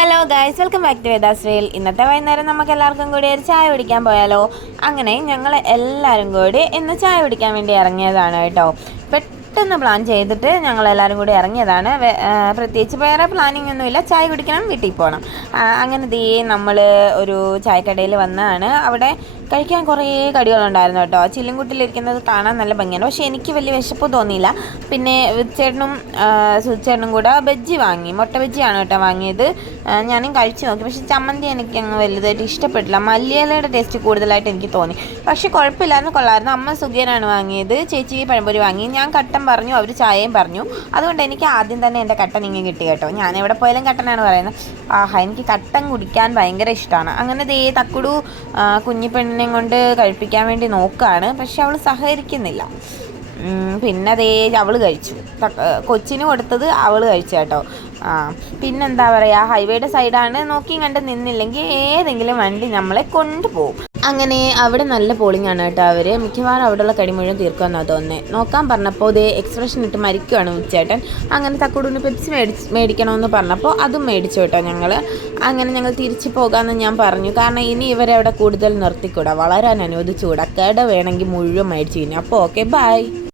Hello guys, welcome back to Veda's reel. ഇന്നത്തെ വൈകുന്നേരം നമുക്ക് എല്ലാവർക്കും കൂടി ഒരു ചായ കുടിക്കാൻ പോയാലോ? അങ്ങനെ ഞങ്ങൾ എല്ലാവരും കൂടി ഇന്ന് ചായ കുടിക്കാൻ വേണ്ടി ഇറങ്ങിയതാണ് കേട്ടോ. പെട്ടെന്ന് പ്ലാൻ ചെയ്തിട്ട് ഞങ്ങളെല്ലാവരും കൂടി ഇറങ്ങിയതാണ്. പ്രത്യേകിച്ച് വേറെ പ്ലാനിങ് ഒന്നുമില്ല, ചായ കുടിക്കണം, വീട്ടിൽ പോകണം. അങ്ങനെ നമ്മൾ ഒരു ചായക്കടയിൽ വന്നതാണ്. അവിടെ കഴിക്കാൻ കുറേ കടികളുണ്ടായിരുന്നു കേട്ടോ. ചില്ലുംകുട്ടിലിരിക്കുന്നത് കാണാൻ നല്ല ഭംഗിയാണ്, പക്ഷേ എനിക്ക് വലിയ വിശപ്പ് തോന്നിയില്ല. പിന്നെ ചേട്ടനും സുചേട്ടനും കൂടെ ബജ്ജി വാങ്ങി, മുട്ട ബജ്ജിയാണ് കേട്ടോ വാങ്ങിയത്. ഞാനും കഴിച്ചു നോക്കി, പക്ഷേ ചമ്മന്തി എനിക്ക് അങ്ങ് വലുതായിട്ട് ഇഷ്ടപ്പെട്ടില്ല. മല്ലിയിലയുടെ ടേസ്റ്റ് കൂടുതലായിട്ട് എനിക്ക് തോന്നി. പക്ഷേ കുഴപ്പമില്ലായിരുന്നു, കൊള്ളായിരുന്നു. അമ്മ സുഖിയനാണ് വാങ്ങിയത്, ചേച്ചി പഴംപൊരി വാങ്ങി, ഞാൻ കട്ടൻ പറഞ്ഞു, അവർ ചായയും പറഞ്ഞു. അതുകൊണ്ട് എനിക്ക് ആദ്യം തന്നെ എൻ്റെ കട്ടൻ ഇങ്ങനെ കിട്ടി കേട്ടോ. ഞാൻ എവിടെ പോയാലും കട്ടനാണ് പറയുന്നത്. എനിക്ക് കട്ടൻ കുടിക്കാൻ ഭയങ്കര ഇഷ്ടമാണ്. അങ്ങനെ തക്കുടു കുഞ്ഞിപ്പെണ്ണിനെ കൊണ്ട് കഴിപ്പിക്കാൻ വേണ്ടി നോക്കുകയാണ്, പക്ഷെ അവൾ സഹകരിക്കുന്നില്ല. പിന്നെ അവൾ കഴിച്ചു, കൊച്ചിന് കൊടുത്തത് അവൾ കഴിച്ചു കേട്ടോ. പിന്നെന്താ പറയുക, ഹൈവേയുടെ സൈഡാണ്, നോക്കിയും കണ്ട് നിന്നില്ലെങ്കിൽ ഏതെങ്കിലും വണ്ടി നമ്മളെ കൊണ്ടുപോകും. അങ്ങനെ അവിടെ നല്ല പോളിംഗ് ആണ് കേട്ടോ. അവർ മിക്കവാറും അവിടെയുള്ള കടി മുഴുവൻ തീർക്കുമെന്നാണ് തോന്നുന്നത്. നോക്കാൻ പറഞ്ഞപ്പോൾ എക്സ്പ്രഷൻ ഇട്ട് മരിക്കുകയാണ് ഉച്ചേട്ടൻ. അങ്ങനെ തക്കുടൂന് പെപ്സി മേടിക്കണമെന്ന് പറഞ്ഞപ്പോൾ അതും മേടിച്ചു കേട്ടോ ഞങ്ങൾ. അങ്ങനെ ഞങ്ങൾ തിരിച്ചു പോകാമെന്ന് ഞാൻ പറഞ്ഞു, കാരണം ഇനി ഇവരെ അവിടെ കൂടുതൽ നിർത്തിക്കൂടാ, വളരാൻ അനുവദിച്ചുകൂടാ. കട വേണമെങ്കിൽ മുഴുവൻ മേടിച്ചു കഴിഞ്ഞു. അപ്പോൾ ഓക്കെ, ബൈ.